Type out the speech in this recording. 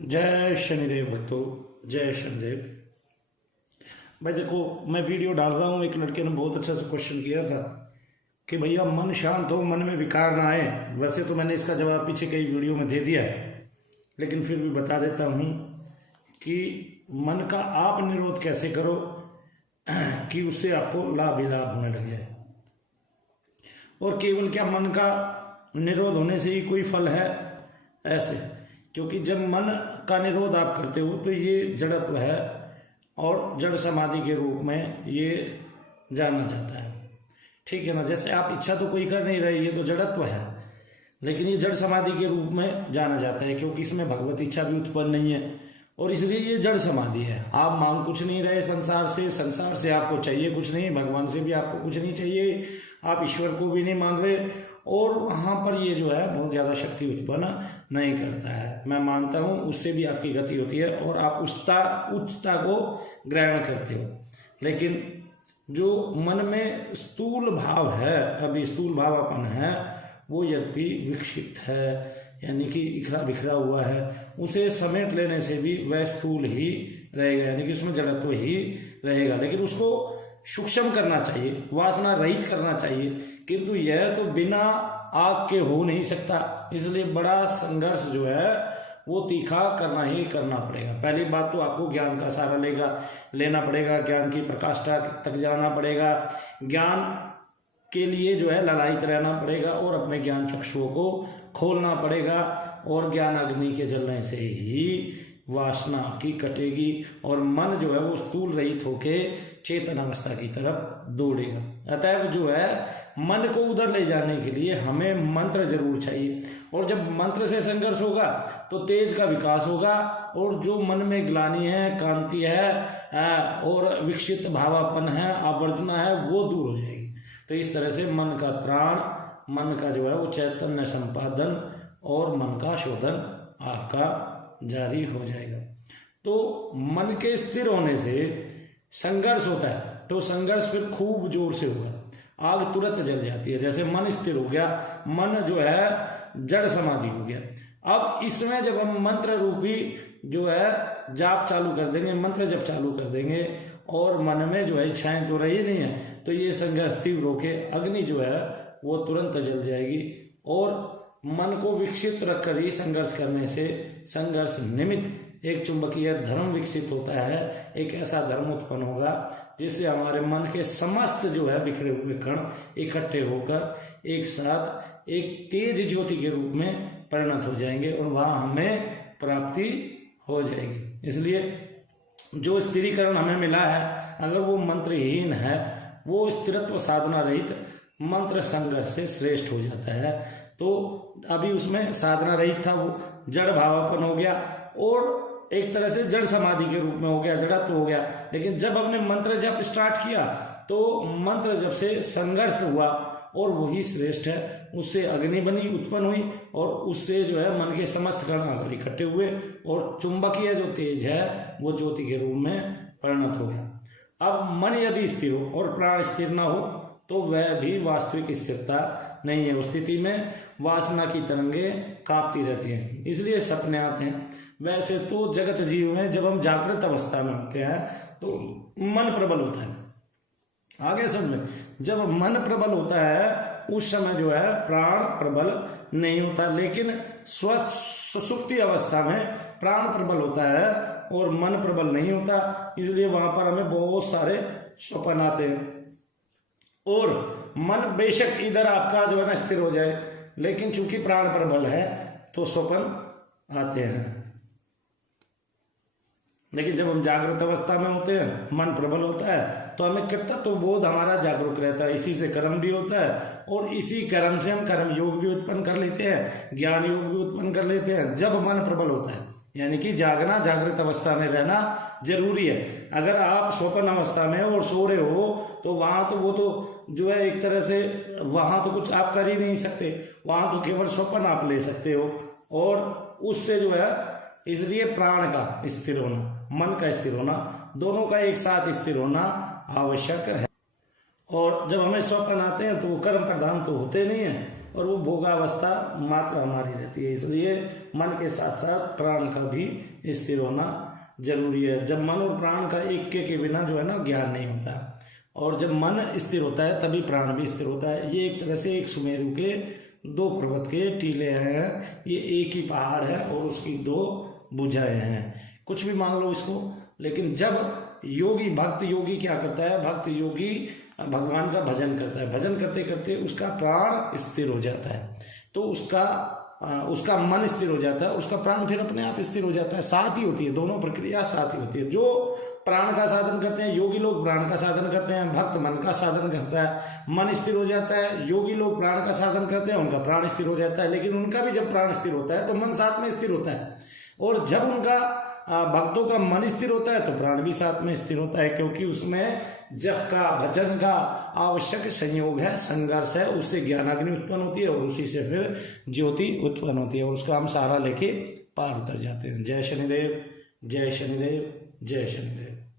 जय शनिदेव भक्तों, जय शनिदेव। भाई देखो, मैं वीडियो डाल रहा हूँ। एक लड़के ने बहुत अच्छा सा क्वेश्चन किया था कि भैया मन शांत हो, मन में विकार ना आए। वैसे तो मैंने इसका जवाब पीछे कई वीडियो में दे दिया है, लेकिन फिर भी बता देता हूँ कि मन का आप निरोध कैसे करो कि उससे आपको लाभ ही लाभ होने लग जाए। और केवल क्या मन का निरोध होने से ही कोई फल है? ऐसे, क्योंकि जब मन का निरोध आप करते हो तो ये जड़त्व है और जड़ समाधि के रूप में ये जाना जाता है। ठीक है ना? जैसे आप इच्छा तो कोई कर नहीं रहे, ये तो जड़त्व है, लेकिन ये जड़ समाधि के रूप में जाना जाता है, क्योंकि इसमें भगवत इच्छा भी उत्पन्न नहीं है और इसलिए ये जड़ समाधि है। आप मांग कुछ नहीं रहे संसार से आपको चाहिए कुछ नहीं, भगवान से भी आपको कुछ नहीं चाहिए, आप ईश्वर को भी नहीं मान रहे, और वहां पर ये जो है बहुत ज्यादा शक्ति उत्पन्न नहीं करता है। मैं मानता हूं उससे भी आपकी गति होती है और आप उच्चता को ग्रहण करते हो। लेकिन जो मन में स्थूल भाव है, अभी स्थूल भावापन है, वो यद्यपि विकसित है, यानी कि इखरा बिखरा हुआ है, उसे समेट लेने से भी वह स्थूल ही रहेगा, यानी कि उसमें जड़त्व ही रहेगा। लेकिन उसको सूक्ष्म करना चाहिए, वासना रहित करना चाहिए, किंतु यह तो बिना आग के हो नहीं सकता। इसलिए बड़ा संघर्ष जो है वो तीखा करना ही करना पड़ेगा। पहली बात तो आपको ज्ञान का सहारा लेना पड़ेगा, ज्ञान की प्रकाष्ठा तक जाना पड़ेगा, ज्ञान के लिए जो है ललायित रहना पड़ेगा और अपने ज्ञान चक्षुओं को खोलना पड़ेगा। और ज्ञान अग्नि के जलने से ही वासना की कटेगी और मन जो है वो स्थूल रहित होके चेतन अवस्था की तरफ दौड़ेगा। अतएव जो है मन को उधर ले जाने के लिए हमें मंत्र जरूर चाहिए, और जब मंत्र से संघर्ष होगा तो तेज का विकास होगा, और जो मन में ग्लानि है, कांति है और विकसित भावापन है, आवर्जना है, वो दूर हो जाएगी। तो इस तरह से मन का त्राण, मन का जो है वो चैतन्य संपादन और मन का शोधन आपका जारी हो जाएगा। तो मन के स्थिर होने से संघर्ष होता है, तो संघर्ष फिर खूब जोर से होगा, आग तुरंत जल जाती है। जैसे मन स्थिर हो गया, मन जो है जड़ समाधि हो गया। अब इसमें जब हम मंत्र रूपी जो है जाप चालू कर देंगे, मंत्र जब चालू कर देंगे और मन में जो है इच्छाएं तो रही नहीं है, तो ये संघर्ष तीव्र होके अग्नि जो है वो तुरंत जल जाएगी। और मन को विकसित रखकर ही संघर्ष करने से संघर्ष निमित्त एक चुंबकीय धर्म विकसित होता है। एक ऐसा धर्म उत्पन्न होगा जिससे हमारे मन के समस्त जो है बिखरे हुए कण इकट्ठे होकर एक साथ एक तेज ज्योति के रूप में परिणत हो जाएंगे और वहां हमें प्राप्ति हो जाएगी। इसलिए जो स्थिरीकरण हमें मिला है, अगर वो मंत्रहीन है, वो स्थिरत्व साधना रहित मंत्र संघर्ष से श्रेष्ठ हो जाता है। तो अभी उसमें साधना रहित था, वो जड़ भावापन हो गया और एक तरह से जड़ समाधि के रूप में हो गया, जड़त्व हो गया। लेकिन जब हमने मंत्र जप स्टार्ट किया तो मंत्र जप से संघर्ष हुआ और वही श्रेष्ठ है। उससे अग्नि बनी, उत्पन्न हुई, और उससे जो है मन के समस्त कण आकर इकट्ठे हुए और चुंबकीय जो तेज है वो ज्योति के रूप में परिणत हो गया। अब मन यदि स्थिर हो और प्राण स्थिर ना हो तो वह भी वास्तविक स्थिरता नहीं है। उस स्थिति में वासना की तरंगे कांपती रहती हैं, इसलिए सपने आते हैं। वैसे तो जगत जीव में जब हम जागृत अवस्था में होते हैं तो मन प्रबल होता है। आगे समझ, जब मन प्रबल होता है उस समय जो है प्राण प्रबल नहीं होता, लेकिन स्वस्थ सुसुप्ति अवस्था में प्राण प्रबल होता है और मन प्रबल नहीं होता। इसलिए वहां पर हमें बहुत सारे स्वप्न आते हैं और मन बेशक इधर आपका जो है ना स्थिर हो जाए, लेकिन चूंकि प्राण प्रबल है तो स्वप्न आते हैं। लेकिन जब हम जागृत अवस्था में होते हैं, मन प्रबल होता है, तो हमें कर्तव्य बोध हमारा जागरूक रहता है। इसी से कर्म भी होता है और इसी कर्म से हम कर्म योग भी उत्पन्न कर लेते हैं, ज्ञान योग भी उत्पन्न कर लेते हैं जब मन प्रबल होता है। यानी कि जागना, जागृत अवस्था में रहना जरूरी है। अगर आप स्वप्न अवस्था में और सो रहे हो तो वहां तो वो तो जो है एक तरह से वहां तो कुछ आप कर ही नहीं सकते, वहां तो केवल स्वप्न आप ले सकते हो। और उससे जो है, इसलिए प्राण का स्थिर होना, मन का स्थिर होना, दोनों का एक साथ स्थिर होना आवश्यक है। और जब हमें स्वप्न आते हैं तो वो कर्म प्रधान तो होते नहीं है, और वो भोगावस्था मात्र हमारी रहती है। इसलिए मन के साथ साथ प्राण का भी स्थिर होना जरूरी है। जब मन और प्राण का ऐक्य के बिना जो है ना ज्ञान नहीं होता, और जब मन स्थिर होता है तभी प्राण भी स्थिर होता है। ये एक तरह से एक सुमेरु के दो पर्वत के टीले हैं, ये एक ही पहाड़ है और उसकी दो भुजाएं हैं, कुछ भी मान लो इसको। लेकिन जब योगी, भक्त योगी क्या करता है, भक्त योगी भगवान का भजन करता है, भजन करते करते उसका प्राण स्थिर हो जाता है, तो उसका मन स्थिर हो जाता है, उसका प्राण फिर अपने आप स्थिर हो जाता है। साथ ही होती है, दोनों प्रक्रिया साथ ही होती है। जो प्राण का साधन करते हैं, योगी लोग प्राण का साधन करते हैं, भक्त मन का साधन करता है, मन स्थिर हो जाता है। योगी लोग प्राण का साधन करते हैं, उनका प्राण स्थिर हो जाता है, लेकिन उनका भी जब प्राण स्थिर होता है तो मन साथ में स्थिर होता है। और जब उनका भक्तों का मन स्थिर होता है तो प्राण भी साथ में स्थिर होता है, क्योंकि उसमें जप का, भजन का आवश्यक संयोग है, संघर्ष है, उससे ज्ञानाग्नि उत्पन्न होती है और उसी से फिर ज्योति उत्पन्न होती है और उसका हम सहारा लेके पार उतर जाते हैं। जय शनिदेव, जय शनिदेव, जय शनिदेव।